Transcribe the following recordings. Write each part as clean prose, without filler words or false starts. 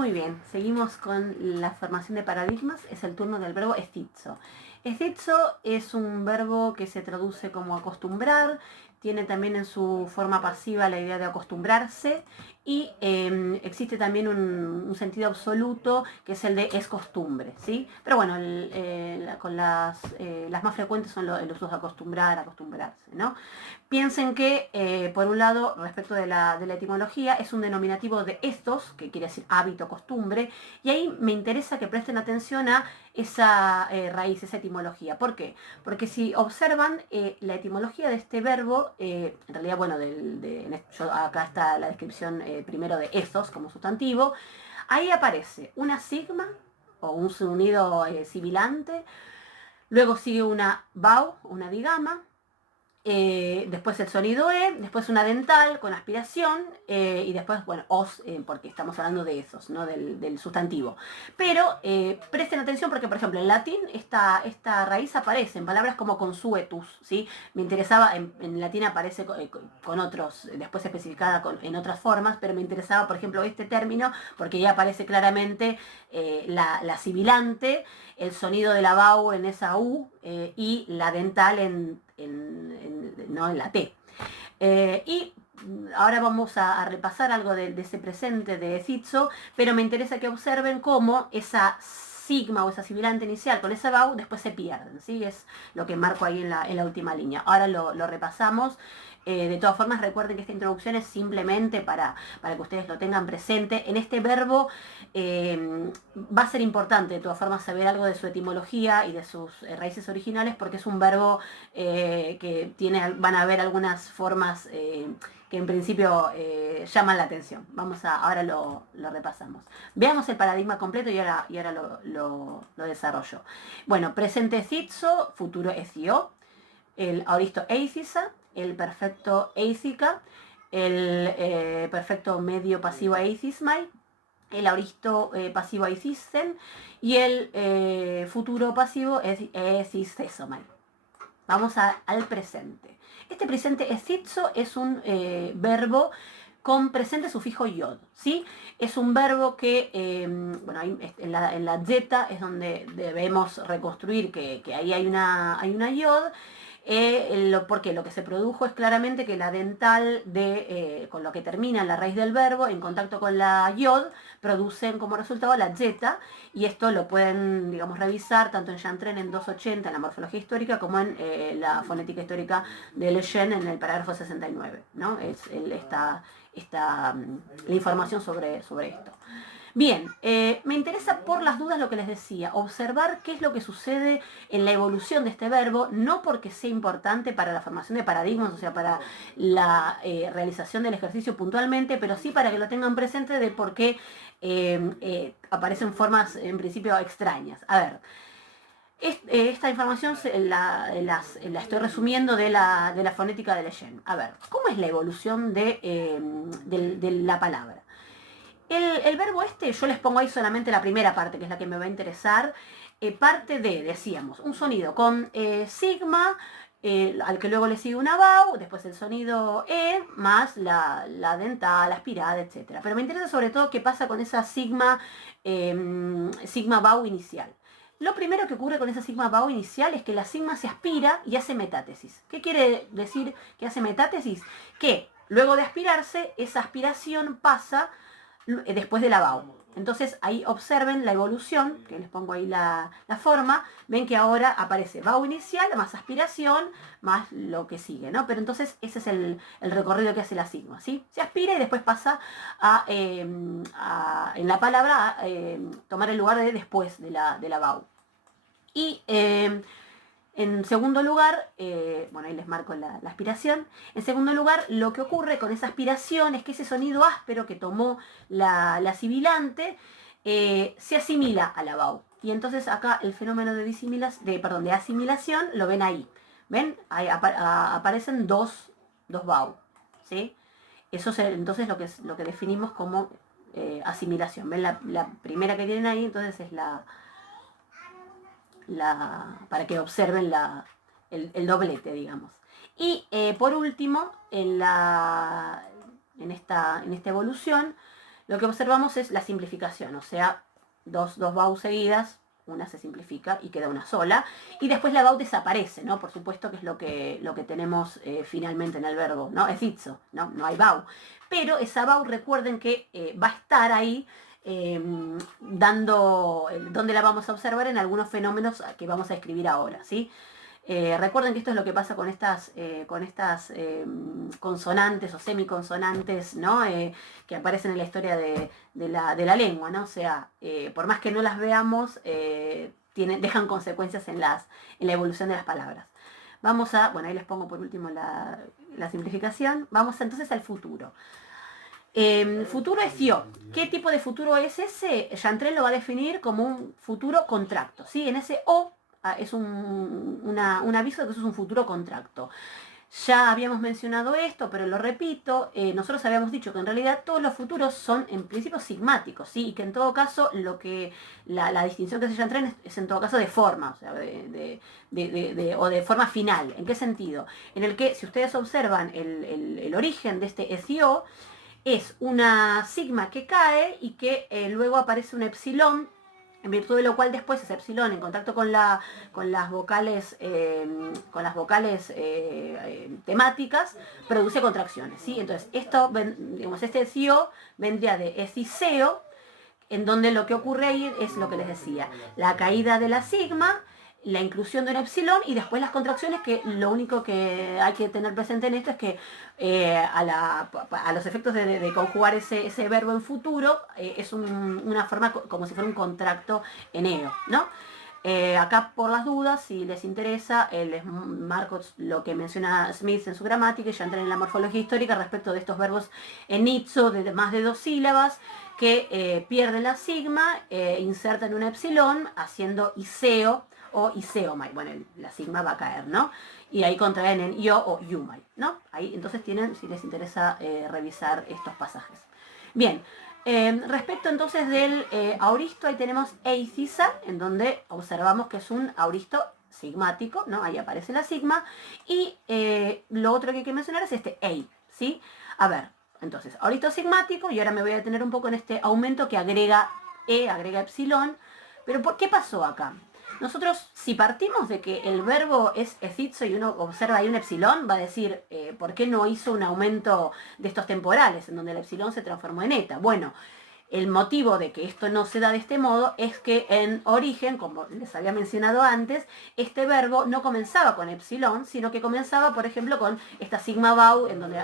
Muy bien, seguimos con la formación de paradigmas. Es el turno del verbo estizo. Estizo es un verbo que se traduce como acostumbrar, tiene también en su forma pasiva la idea de acostumbrarse y existe también un sentido absoluto que es el de es costumbre, ¿sí? Pero bueno, con las más frecuentes son los usos de acostumbrar, acostumbrarse, ¿no? Piensen que, por un lado, respecto de la etimología, es un denominativo de estos, que quiere decir hábito, costumbre, y ahí me interesa que presten atención a esa raíz, esa etimología. ¿Por qué? Porque si observan la etimología de este verbo, en realidad, bueno, acá está la descripción primero de estos como sustantivo, ahí aparece una sigma o un sonido sibilante, luego sigue una vau, una digama, después el sonido E, después una dental con aspiración y después, bueno, os, porque estamos hablando de esos, ¿no? Del sustantivo. Pero presten atención porque, por ejemplo, en latín esta raíz aparece en palabras como consuetus, ¿sí? Me interesaba, en latín aparece con otros, después especificada en otras formas, pero me interesaba, por ejemplo, este término porque ya aparece claramente la sibilante, el sonido de la vau en esa U y la dental ¿no? en la T. Y ahora vamos a repasar algo de ese presente de Citzo, pero me interesa que observen cómo esa sigma o esa sibilante inicial con esa vau después se pierden, ¿sí? Es lo que marco ahí en la última línea. Ahora lo repasamos. De todas formas, recuerden que esta introducción es simplemente para que ustedes lo tengan presente. En este verbo va a ser importante de todas formas saber algo de su etimología y de sus raíces originales porque es un verbo que van a haber algunas formas que en principio llaman la atención. Ahora lo repasamos. Veamos el paradigma completo y ahora lo desarrollo. Bueno, presente citzo, futuro esio, el aoristo eicisa, el perfecto eisica, el perfecto medio pasivo eicismai, el aoristo pasivo eicisen y el futuro pasivo eiscesomai. Vamos al presente. Este presente esitzo es un verbo con presente sufijo yod, ¿sí? Es un verbo que, bueno, en la zeta es donde debemos reconstruir que ahí hay una yod. Porque lo que se produjo es claramente que la dental con lo que termina la raíz del verbo en contacto con la yod producen como resultado la zeta y esto lo pueden, digamos, revisar tanto en Jantren en 280 en la morfología histórica como en la fonética histórica de Lejeune en el parágrafo 69, ¿no? La información sobre esto. Bien, me interesa por las dudas lo que les decía, observar qué es lo que sucede en la evolución de este verbo, no porque sea importante para la formación de paradigmas, o sea, para la realización del ejercicio puntualmente, pero sí para que lo tengan presente de por qué aparecen formas en principio extrañas. A ver, esta información la estoy resumiendo de la fonética de Lejeune. A ver, ¿cómo es la evolución de la palabra? El verbo yo les pongo ahí solamente la primera parte, que es la que me va a interesar. Parte de, decíamos, un sonido con sigma, al que luego le sigue una vau, después el sonido e, más la dental, aspirada, etc. Pero me interesa sobre todo qué pasa con esa sigma vau inicial. Lo primero que ocurre con esa sigma vau inicial es que la sigma se aspira y hace metátesis. ¿Qué quiere decir que hace metátesis? Que luego de aspirarse, esa aspiración pasa después de la vau. Entonces ahí observen la evolución, que les pongo ahí la forma, ven que ahora aparece vau inicial, más aspiración, más lo que sigue, ¿no? Pero entonces ese es el recorrido que hace la sigma, ¿sí? Se aspira y después pasa en la palabra a tomar el lugar de después de la vau. Y en segundo lugar, bueno, ahí les marco la aspiración. En segundo lugar, lo que ocurre con esa aspiración es que ese sonido áspero que tomó la sibilante se asimila a la vau. Y entonces acá el fenómeno de asimilación lo ven ahí. ¿Ven? Ahí aparecen dos vau. ¿Sí? Eso es entonces lo que definimos como asimilación. ¿Ven? La primera que tienen ahí entonces es para que observen el doblete, digamos. Y por último, en esta evolución, lo que observamos es la simplificación, o sea, dos vau seguidas, una se simplifica y queda una sola, y después la vau desaparece, ¿no? Por supuesto que es lo que tenemos finalmente en el verbo, ¿no? Es itzo, ¿no? No hay vau. Pero esa vau, recuerden que va a estar ahí donde la vamos a observar en algunos fenómenos que vamos a escribir ahora, ¿sí? Recuerden que esto es lo que pasa con estas consonantes o semiconsonantes, ¿no? Que aparecen en la historia de la lengua, ¿no? O sea, por más que no las veamos, dejan consecuencias en la evolución de las palabras. Vamos a, bueno, ahí les pongo por último la simplificación. Vamos entonces al futuro. Futuro es yo. ¿Qué tipo de futuro es ese? Chantrel lo va a definir como un futuro contracto, ¿sí? En ese O es un aviso de que eso es un futuro contracto. Ya habíamos mencionado esto, pero lo repito, nosotros habíamos dicho que en realidad todos los futuros son en principio sigmáticos, ¿sí? Y que en todo caso la distinción que se Chantrel es en todo caso de forma, o sea, o de forma final. ¿En qué sentido? En el que si ustedes observan el origen de este SIO, es una sigma que cae y que luego aparece un epsilon, en virtud de lo cual después ese epsilon en contacto con las vocales, temáticas produce contracciones, ¿sí? Entonces esto, digamos, este SIO vendría de esiseo, en donde lo que ocurre ahí es lo que les decía, la caída de la sigma, la inclusión de un epsilon y después las contracciones, que lo único que hay que tener presente en esto es que a los efectos de conjugar ese verbo en futuro, es una forma como si fuera un contracto en eo, ¿no? Acá por las dudas, si les interesa, les marco lo que menciona Smith en su gramática y ya entré en la morfología histórica respecto de estos verbos en itzo de más de 2 sílabas que pierden la sigma, insertan un epsilon haciendo iseo o iseomai. Bueno, la sigma va a caer, ¿no? Y ahí contraen en io o iumai, ¿no? Ahí entonces tienen, si les interesa, revisar estos pasajes. Bien. Respecto entonces del auristo, ahí tenemos eicisa, en donde observamos que es un auristo sigmático, ¿no? Ahí aparece la sigma. Y lo otro que hay que mencionar es este ei, ¿sí? A ver, entonces, auristo sigmático, y ahora me voy a detener un poco en este aumento que agrega agrega epsilon. Pero ¿qué pasó acá? Nosotros, si partimos de que el verbo es esitzo y uno observa ahí un epsilon, va a decir, ¿por qué no hizo un aumento de estos temporales, en donde el epsilon se transformó en eta? Bueno, el motivo de que esto no se da de este modo es que en origen, como les había mencionado antes, este verbo no comenzaba con epsilon, sino que comenzaba, por ejemplo, con esta sigma vau, en donde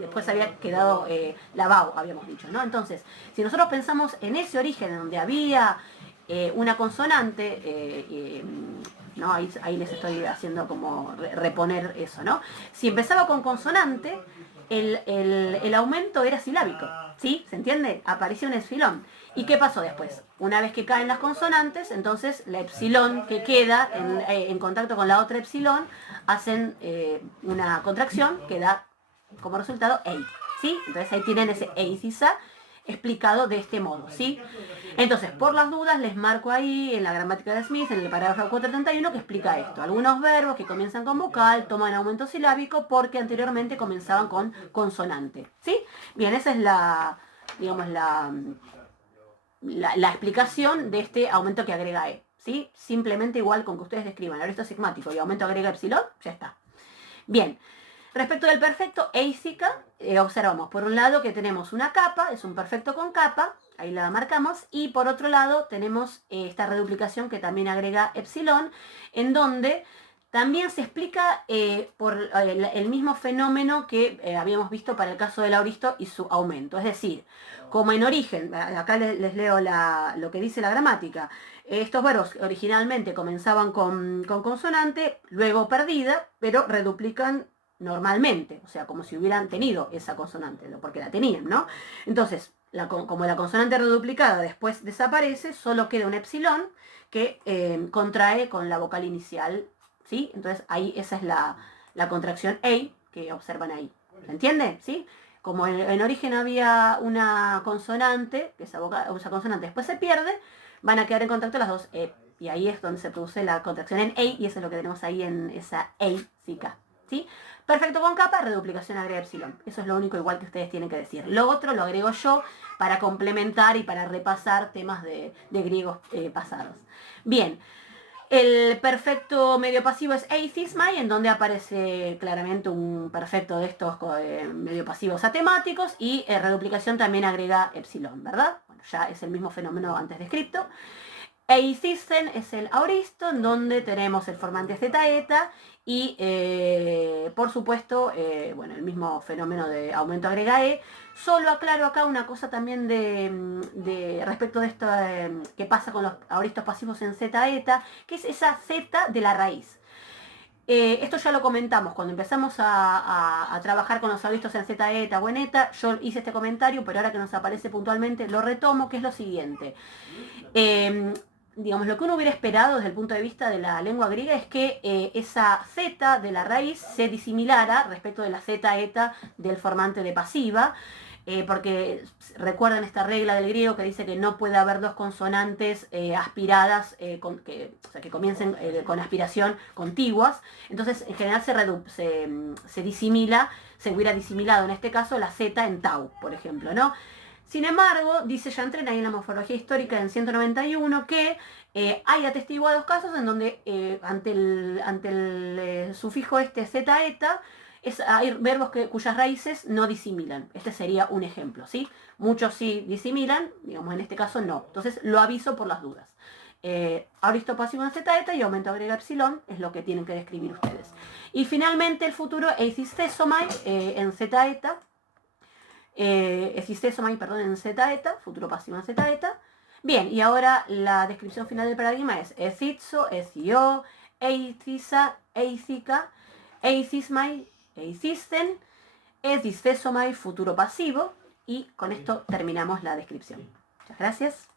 después había quedado la vau, habíamos dicho, ¿no? Entonces, si nosotros pensamos en ese origen, en donde había una consonante, ¿no? Ahí les estoy haciendo como reponer eso, ¿no? Si empezaba con consonante, el aumento era silábico, ¿sí? ¿Se entiende? Apareció un epsilon. ¿Y qué pasó después? Una vez que caen las consonantes, entonces la epsilon que queda en contacto con la otra epsilon hacen una contracción que da como resultado ei, ¿sí? Entonces ahí tienen ese eicisa explicado de este modo, ¿sí? Entonces, por las dudas, les marco ahí en la gramática de Smith, en el parágrafo 431, que explica esto. Algunos verbos que comienzan con vocal toman aumento silábico porque anteriormente comenzaban con consonante, ¿sí? Bien, esa es digamos, la explicación de este aumento que agrega E, ¿sí? Simplemente igual con que ustedes describan auristo sigmático y aumento agrega epsilon, ya está. Bien. Respecto del perfecto eisica, observamos por un lado que tenemos una capa, es un perfecto con capa, ahí la marcamos, y por otro lado tenemos esta reduplicación que también agrega epsilon, en donde también se explica por el mismo fenómeno que habíamos visto para el caso del auristo y su aumento. Es decir, como en origen, acá les leo lo que dice la gramática, estos verbos originalmente comenzaban con consonante, luego perdida, pero reduplican normalmente, o sea, como si hubieran tenido esa consonante, porque la tenían, ¿no? Entonces, como la consonante reduplicada después desaparece, solo queda un epsilon que contrae con la vocal inicial, ¿sí? Entonces, ahí esa es la contracción ei que observan ahí. ¿Se entiende? ¿Sí? Como en origen había una consonante, que esa consonante después se pierde, van a quedar en contacto las dos e, y ahí es donde se produce la contracción en ei, y eso es lo que tenemos ahí en esa ei, ¿sí? Perfecto con capa, reduplicación agrega epsilon. Eso es lo único igual que ustedes tienen que decir. Lo otro lo agrego yo para complementar y para repasar temas de griegos pasados. Bien. El perfecto medio pasivo es eithysmai, en donde aparece claramente un perfecto de estos medio pasivos atemáticos, y reduplicación también agrega epsilon, ¿verdad? Bueno, ya es el mismo fenómeno antes descrito. Eithisten es el auristo, en donde tenemos el formante zeta eta y, por supuesto, bueno, el mismo fenómeno de aumento agrega E. Solo aclaro acá una cosa también de respecto de esto que pasa con los auristos pasivos en zeta eta, que es esa zeta de la raíz. Esto ya lo comentamos cuando empezamos a trabajar con los auristos en zeta eta o en eta. Yo hice este comentario, pero ahora que nos aparece puntualmente lo retomo, que es lo siguiente. Digamos, lo que uno hubiera esperado desde el punto de vista de la lengua griega es que esa zeta de la raíz se disimilara respecto de la zeta eta del formante de pasiva, porque recuerdan esta regla del griego que dice que no puede haber dos consonantes aspiradas, o sea, que comiencen con aspiración contiguas. Entonces, en general se disimila, se hubiera disimilado en este caso la zeta en tau, por ejemplo, ¿no? Sin embargo, dice Jantrén ahí en la morfología histórica en 191 que hay atestiguados casos en donde ante el sufijo este zeta eta hay verbos cuyas raíces no disimilan. Este sería un ejemplo, ¿sí? Muchos sí disimilan, digamos en este caso no. Entonces lo aviso por las dudas. Auristo pasivo en zeta eta y aumento agrega epsilon es lo que tienen que describir ustedes. Y finalmente el futuro eithysthesomai en zeta eta. Eithysthesomai, perdón, en zeta eta, futuro pasivo en zeta eta. Bien, y ahora la descripción final del paradigma es eithitso, eithio, eithisa, eithika, eithysmai, eithisten, eithysthesomai, futuro pasivo, y con esto terminamos la descripción. Muchas gracias.